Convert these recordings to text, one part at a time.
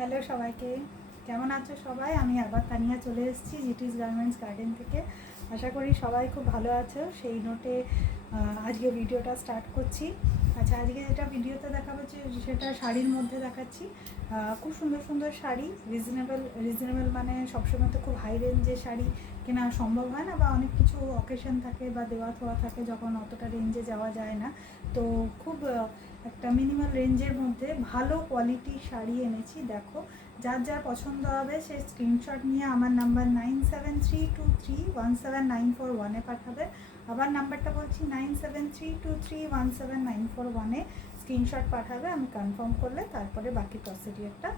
Hello সবাইকে, কেমন আছো সবাই? আমি আবার তানিয়া চলে এসেছি জিটিস গার্মেন্টস গার্ডেন থেকে। আশা করি সবাই খুব ভালো আছো। সেই নোটে আজকে ভিডিওটা স্টার্ট করছি। আচ্ছা, আজকে যেটা ভিডিওতে দেখাবো সেটা শাড়ির মধ্যে দেখাচ্ছি। খুব সুন্দর সুন্দর শাড়ি, রিজনেবল মানে সবসময় তো খুব হাই রেঞ্জের শাড়ি কেনা সম্ভব হয় না, বা অনেক কিছু অকেশন থাকে বা দেওয়া থোয়া থাকে যখন অতটা রেঞ্জে যাওয়া যায় না। তো খুব একটা মিনিমাল রেঞ্জের মধ্যে ভালো কোয়ালিটির শাড়ি এনেছি। দেখো, যার যার পছন্দ হবে সে স্ক্রিনশট নিয়ে আমার নাম্বার 9732317941-এ পাঠাবে। আবার নাম্বারটা বলছি 9732317941-এ স্ক্রিনশট পাঠাবে। আমি কনফার্ম করলে তারপরে বাকি প্রসিডিওরটা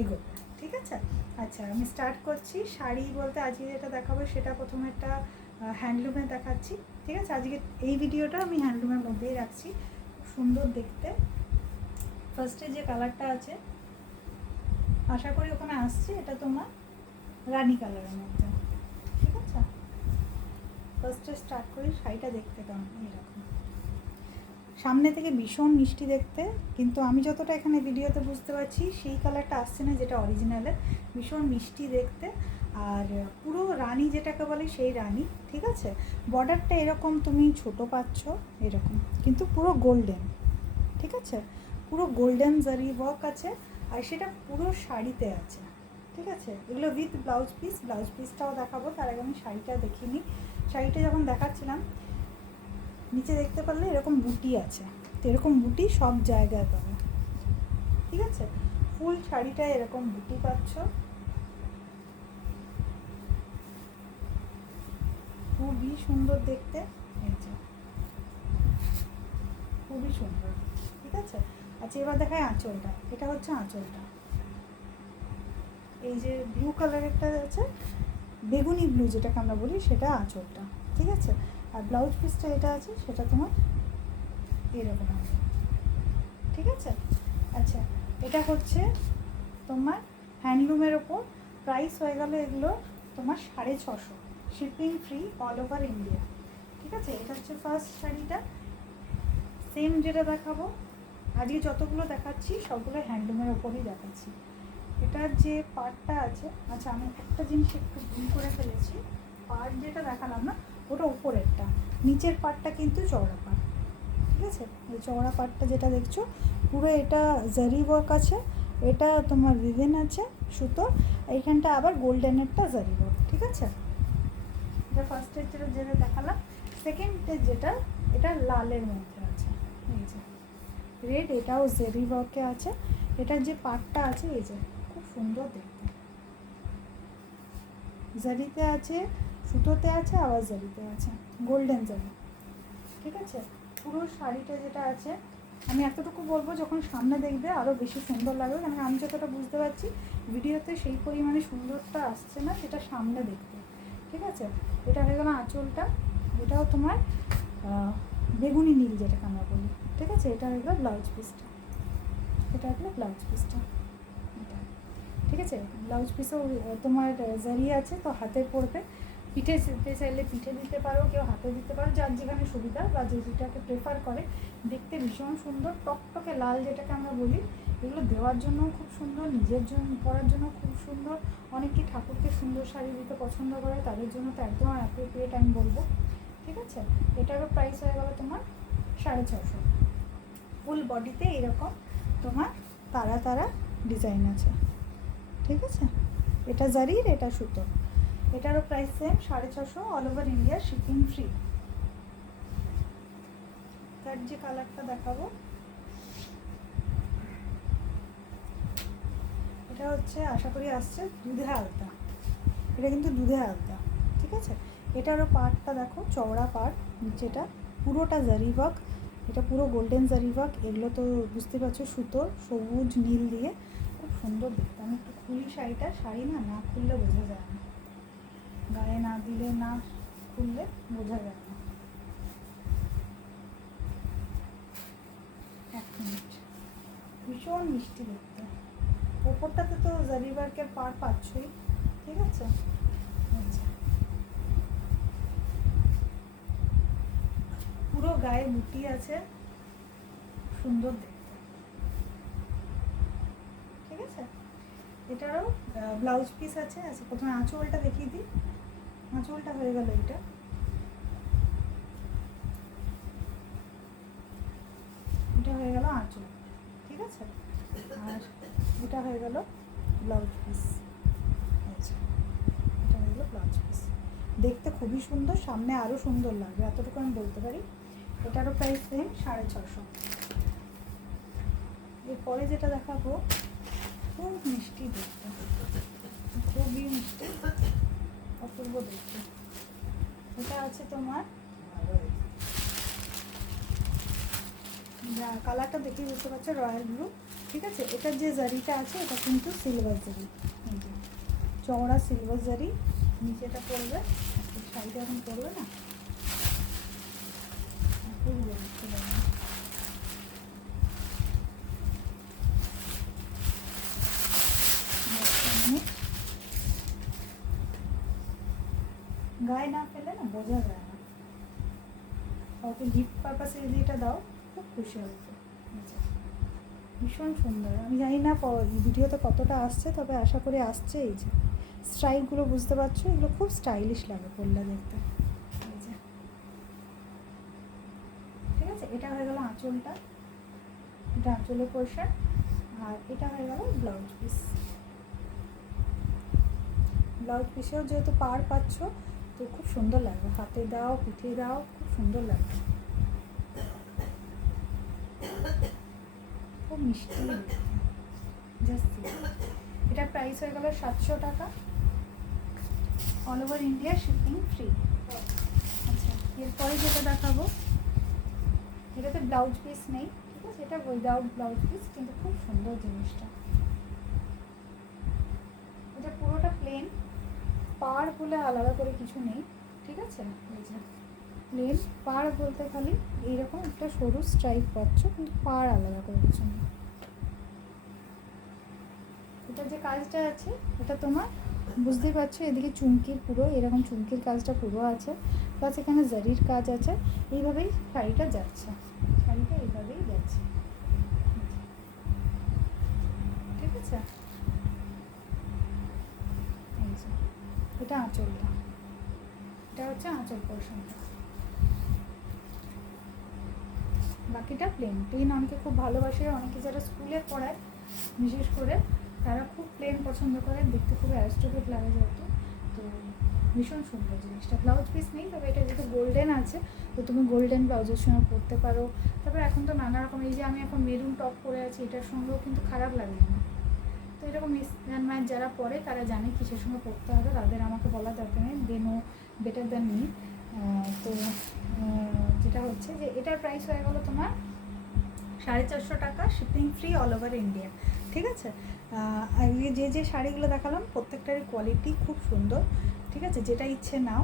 এগোবে, ঠিক আছে? আচ্ছা, আমি স্টার্ট করছি। শাড়ি বলতে আজকে যেটা দেখাবো সেটা প্রথমে একটা হ্যান্ডলুমে দেখাচ্ছি, ঠিক আছে? আজকে এই ভিডিওটা আমি হ্যান্ডলুমের মধ্যেই রাখছি। সুন্দর দেখতে। ফার্স্টে যে কালারটা আছে, আশা করি ওখানে আসছে, এটা তোমার রানি কালারের মধ্যে, ঠিক আছে? ফার্স্টে স্টার্ট করি। শাড়িটা দেখতে কেমন, এরকম সামনে থেকে ভীষণ মিষ্টি দেখতে, কিন্তু আমি যতটা এখানে ভিডিওতে বুঝতে পারছি সেই কালারটা আসছে না যেটা অরিজিনালের। ভীষণ মিষ্টি দেখতে, আর পুরো রানি যেটাকে বলে সেই রানি, ঠিক আছে? বর্ডারটা এরকম তুমি ছোট পাচ্ছ এরকম, কিন্তু পুরো গোল্ডেন, ঠিক আছে? পুরো গোল্ডেন জারি ওয়ার্ক আছে, আর সেটা পুরো শাড়িতে আছে, ঠিক আছে? এগুলো উইথ ব্লাউজ পিস। ব্লাউজ পিসটাও দেখাবো, তার আগে আমি শাড়িটা দেখিনি। শাড়িটা যখন দেখাচ্ছিলাম নিচে দেখতে পারলে এরকম বুটি আছে, তো এরকম বুটি সব জায়গায় পাবে, ঠিক আছে? ফুল শাড়িটায় এরকম বুটি পাচ্ছ, খুবই সুন্দর দেখতে। এই যে খুবই সুন্দর, ঠিক আছে? আচ্ছা, এবার দেখায় আঁচলটা। এটা হচ্ছে আঁচলটা, এই যে ব্লু কালারেরটা আছে, বেগুনি ব্লু যেটাকে আমরা বলি, সেটা আঁচলটা, ঠিক আছে? আর ব্লাউজ পিসটা এটা আছে, সেটা তোমার এরকম আছে, ঠিক আছে? আচ্ছা, এটা হচ্ছে তোমার হ্যান্ডলুমের ওপর। প্রাইস হয়ে গেল এগুলো তোমার 650, shipping free all over India, ঠিক আছে? এটা হচ্ছে ফার্স্ট শাড়িটা। সেম যেটা দেখাবো আজকে, যতগুলো দেখাচ্ছি সবগুলো হ্যান্ডলুমের ওপরই দেখাচ্ছি। এটার যে পার্টটা আছে, আচ্ছা আমি একটা জিনিস একটু ভুল করে ফেলেছি। পার্ট যেটা দেখালাম না, ওটা উপরেরটা, নিচের পার্টটা কিন্তু চওড়া পার্ট, ঠিক আছে? এই চওড়া পার্টটা যেটা দেখছো পুরো এটা জারি ওয়ার্ক আছে, এটা তোমার রিভেন আছে সুতো, এইখানটা আবার গোল্ডেনেরটা জারি ওয়ার্ক, ঠিক আছে? এটা ফার্স্টের যেটা দেখালাম। সেকেন্ডের যেটা, এটা লালের মধ্যে আছে, এই যে রেড, এটাও জারি ওয়ার্কে আছে। এটার যে পার্টটা আছে এই যে খুব সুন্দর দেখতে, জারিতে আছে, সুতোতে আছে, আবার জারিতে আছে, গোল্ডেন জারি, ঠিক আছে? পুরো শাড়িটা যেটা আছে, আমি এতটুকু বলবো, যখন সামনে দেখবে আরও বেশি সুন্দর লাগবে, কারণ আমি যতটা বুঝতে পারছি ভিডিওতে সেই পরিমাণে সুন্দরটা আসছে না, সেটা সামনে দেখতে, ঠিক আছে? এটা হয়ে গেল আঁচলটা। এটাও তোমার বেগুনি নীল যেটাকে আমরা বলি, ঠিক আছে? এটা হয়ে গেলো ব্লাউজ পিসটা, এটা হলো ব্লাউজ পিসটা, এটা, ঠিক আছে? ব্লাউজ পিসেও তোমার জারি আছে, তো হাতে পড়বে। পিঠে দিতে চাইলে পিঠে দিতে পারো, কেউ হাতে দিতে পারো, যার যেখানে সুবিধা বা যেটাকে প্রেফার করে। দেখতে ভীষণ সুন্দর, টকটকে লাল যেটাকে আমরা বলি, এগুলো দেওয়ার জন্যও খুব সুন্দর, নিজের জন্য পরার জন্য খুব সুন্দর। অনেকে ঠাকুরকে সুন্দর শাড়ি দিতে পছন্দ করে, তাদের জন্য তো একদম অ্যাপ্রোপ্রিয়েট আমি বলবো, ঠিক আছে? এটারও প্রাইস হয়ে গেল তোমার 650। ফুল বডিতে এরকম তোমার তারা তারা ডিজাইন আছে, ঠিক আছে? এটা জারির, এটা সুতো। এটারও price same 650, all over India shipping free. তার যে কালারটা দেখাবো, এটা হচ্ছে আশা করি আসছে দুধে আলতা। এটা কিন্তু দুধে আলতা, ঠিক আছে? এটারও পার্টটা দেখো, চওড়া পার্ট, নিচেটা পুরোটা জারি ওয়ার্ক, এটা পুরো গোল্ডেন জারি ওয়ার্ক। এগুলো তো বুঝতে পারছো সুতোর, সবুজ নীল দিয়ে খুব সুন্দর দেখতে। আমি একটু খুলি শাড়িটা, শাড়ি না না খুললে বোঝা যায় না, গায়ে না দিলে, না খুললে বোঝা যায় না। এক মিনিট। ভীষণ মিষ্টি দেখতে, ওপরটাতে তো জারি ওয়ার্কের পার পাচ্ছই, ঠিক আছে? আচ্ছা, পুরো গায়ে বুটি আছে, সুন্দর দেখতে, ঠিক আছে? এটারও ব্লাউজ পিস আছে। আচ্ছা প্রথমে আঁচলটা দেখিয়ে দিই। আঁচলটা হয়ে গেল এটা, এটা হয়ে গেল আঁচল, ঠিক আছে। আর এটা হয়ে গেল ব্লাউজ পিস। আচ্ছা এটা হয়ে গেল ব্লাউজ পিস, দেখতে খুবই সুন্দর, সামনে আরও সুন্দর লাগবে, এতটুকু আমি বলতে পারি। এটারও প্রাইস সেম 650। এরপরে যেটা দেখাবো খুব মিষ্টি দেখতে, খুবই মিষ্টি, অপূর্ব দেখতে। এটা আছে তোমার, কালারটা দেখে বুঝতে পারছো রয়্যাল ব্লু, ঠিক আছে। এটার যে জারিটা আছে এটা কিন্তু সিলভার জারি, চওড়া সিলভার জারি। নিচেটা পড়বে, শাড়িটা এখন পড়বে না, অপূর্ব দেখতে লাগবে। গায়ে না ফেলে না বোঝা যায় না, কাউকে গিফট পারপাসে যদি এটা দাও খুব খুশি হবে। ভীষণ সুন্দর, আমি জানি না ভিডিওতে কতটা আসছে, তবে আশা করি আসছে। এই যে স্ট্রাইকগুলো বুঝতে পারছো, এগুলো খুব স্টাইলিশ লাগে পরলে দেখতে। এই যে ঠিক আছে, এটা হয়ে গেল আঁচলটা, এটা আঁচলের পোর্শন। আর এটা হয়ে গেল ব্লাউজ পিস। ব্লাউজ পিসেও যেহেতু পাড় পাচ্ছ তো খুব সুন্দর লাগবে, হাতে দাও পিঠে দাও খুব সুন্দর লাগবে, খুব মিষ্টি জাস্ট। এটার প্রাইস হয়ে গেল 700 টাকা, all over India shipping free. আচ্ছা এরপরে যেটা দেখাবো, এটাতে ব্লাউজ পিস নেই, ঠিক আছে, এটা উইদাউট ব্লাউজ পিস, কিন্তু খুব সুন্দর জিনিসটা। এটা পুরোটা প্লেন, পাড় বলে আলাদা করে কিছু নেই, ঠিক আছে। এই যে প্লেন, পাড় বলতে খালি এইরকম একটা সরু স্ট্রাইপ পাচ্ছ, কিন্তু পাড় আলাদা করে কিছু নেই। এটা যে কাজটা আছে এটা তোমার বুঝতেই পারছো, এদিকে চুমকির পুরো এরকম চুমকির কাজটা পুরো আছে, প্লাস এখানে জারির কাজ আছে। এইভাবেই শাড়িটা যাচ্ছে, শাড়িটা এইভাবেই যাচ্ছে, ঠিক আছে। এই যে এটা আঁচলটা, এটা হচ্ছে আঁচল পোর্শনটা, বাকিটা প্লেন। প্লেন অনেকে খুব ভালোবাসে, অনেকে যারা স্কুলে পড়ায় বিশেষ করে তারা খুব প্লেন পছন্দ করে, দেখতে খুব অ্যারিস্টোক্রেট লাগে যেহেতু, তো ভীষণ সুন্দর জিনিসটা। ব্লাউজ পিস নেই, তবে এটা যেহেতু গোল্ডেন আছে তো তুমি গোল্ডেন ব্লাউজের সঙ্গে পরতে পারো। তারপরে এখন তো নানা রকম, এই যে আমি এখন মেরুন টপ পরে আছি এটার সঙ্গেও কিন্তু খারাপ লাগে না। তো এরকম মিসম্যাচ ম্যাচ যারা পরে তারা জানে কিসের সঙ্গে পরতে হবে, তাদের আমাকে বলা দরকার নেই, they know better than me. তো যেটা হচ্ছে যে এটার প্রাইস হয়ে গেলো তোমার 450 টাকা, shipping free all over India, ঠিক আছে। যে যে শাড়িগুলো দেখালাম প্রত্যেকটারই কোয়ালিটি খুব সুন্দর, ঠিক আছে। যেটা ইচ্ছে নাও,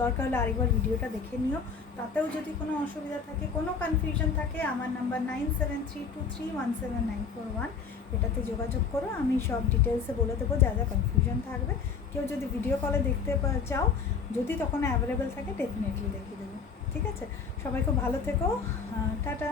দরকার হলে আরেকবার ভিডিওটা দেখে নিও। তাতেও যদি কোনো অসুবিধা থাকে, কোনো কনফিউশন থাকে, আমার নাম্বার 9732317941, এটাতে যোগাযোগ করো, আমি সব ডিটেলসে বলে দেবো যা যা কনফিউশন থাকবে। কেউ যদি ভিডিও কলে দেখতে চাও, যদি তখন অ্যাভেলেবেল থাকে ডেফিনেটলি দেখিয়ে দেবো, ঠিক আছে। সবাই খুব ভালো থেকো, টাটা।